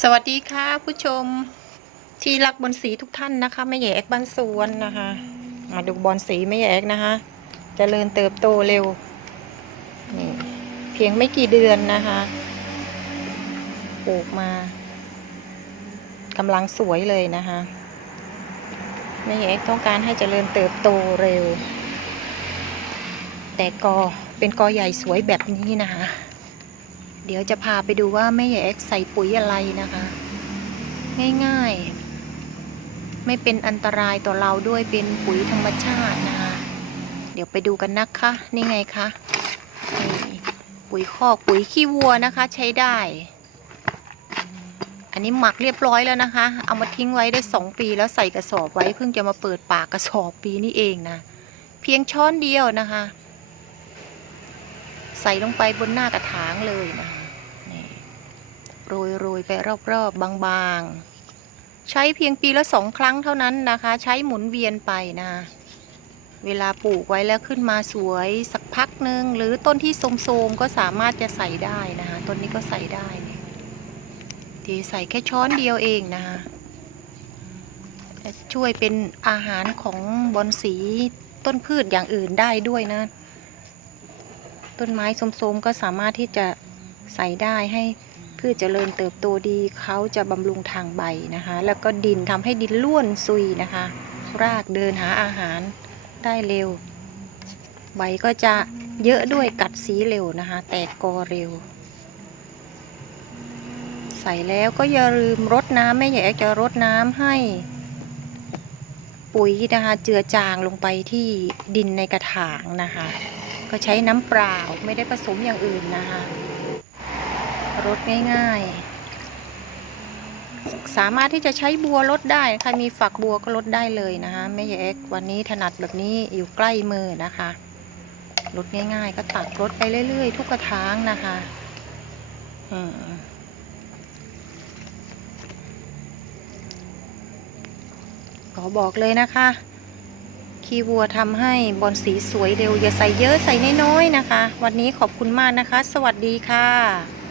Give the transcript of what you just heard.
สวัสดีค่ะ ผู้ชมที่รักบอลสีทุกท่านนะคะไม่แยกบ้านสวนนะคะ มาดูบอลสีไม่แยกนะคะจเจริญเติบโตเร็วนี่เพียงไม่กี่เดือนนะคะปลูกมากำลังสวยเลยนะคะไม่แยกต้องการให้เจริญเติบโตเร็ว แต่กอเป็นกอใหญ่สวยแบบนี้นะคะ เดี๋ยวจะพาไปดูว่าแม่ใหญ่เอ็กใส่ปุ๋ยอะไรนะคะ ง่ายๆ ไม่เป็นอันตรายต่อเราด้วยเป็นปุ๋ยธรรมชาตินะคะ เดี๋ยวไปดูกันนะคะ นี่ไงคะปุ๋ยคอกปุ๋ยขี้วัวนะคะใช้ได้ อันนี้หมักเรียบร้อยแล้วนะคะ เอามาทิ้งไว้ได้สองปีแล้วใส่กระสอบไว้เพิ่งจะมาเปิดปากกระสอบปีนี้เองนะ เพียงช้อนเดียวนะคะ ใส่ลงไปบนหน้ากระถางเลยนะคะนี่โรยโรยไปรอบๆบางๆ ใช้เพียงปีละสองครั้งเท่านั้นนะคะ ใช้หมุนเวียนไปนะ เวลาปลูกไว้แล้วขึ้นมาสวยสักพักหนึ่งหรือต้นที่โทรมๆก็สามารถจะใส่ได้นะคะต้นนี้ก็ใส่ได้นี่ทีใส่แค่ช้อนเดียวเองนะคะจะช่วยเป็นอาหารของบอนสีต้นพืชอย่างอื่นได้ด้วยนะ ต้นไม้สมๆก็สามารถที่จะใส่ได้ให้พืชเจริญเติบโตดีเขาจะบำรุงทางใบนะคะ แล้วก็ดินทำให้ดินล้วนซุยนะคะ รากเดินหาอาหารได้เร็ว ใบก็จะเยอะด้วยกัดสีเร็วนะคะ แตกกอเร็ว ใส่แล้วก็อย่าลืมรดน้ำแม่ใหญ่จะรดน้ำให้ปุ๋ยนะคะเจือจางลงไปที่ดินในกระถางนะคะ ก็ใช้น้ำเปล่าไม่ได้ผสมอย่างอื่นนะคะรดง่ายๆ สามารถที่จะใช้บัวลดได้ใครมีฝักบัวก็ลดได้เลยนะคะแม่ยายเอ็กวันนี้ถนัดแบบนี้อยู่ใกล้มือนะคะลดง่าย ๆ ก็ตักลดไปเรื่อย ๆ ทุกกระถางนะคะอืมขอบอกเลยนะคะ ขี้วัวทำให้บอลสีสวยเร็วอย่าใส่เยอะใส่น้อยๆนะคะ วันนี้ขอบคุณมากนะคะ สวัสดีค่ะ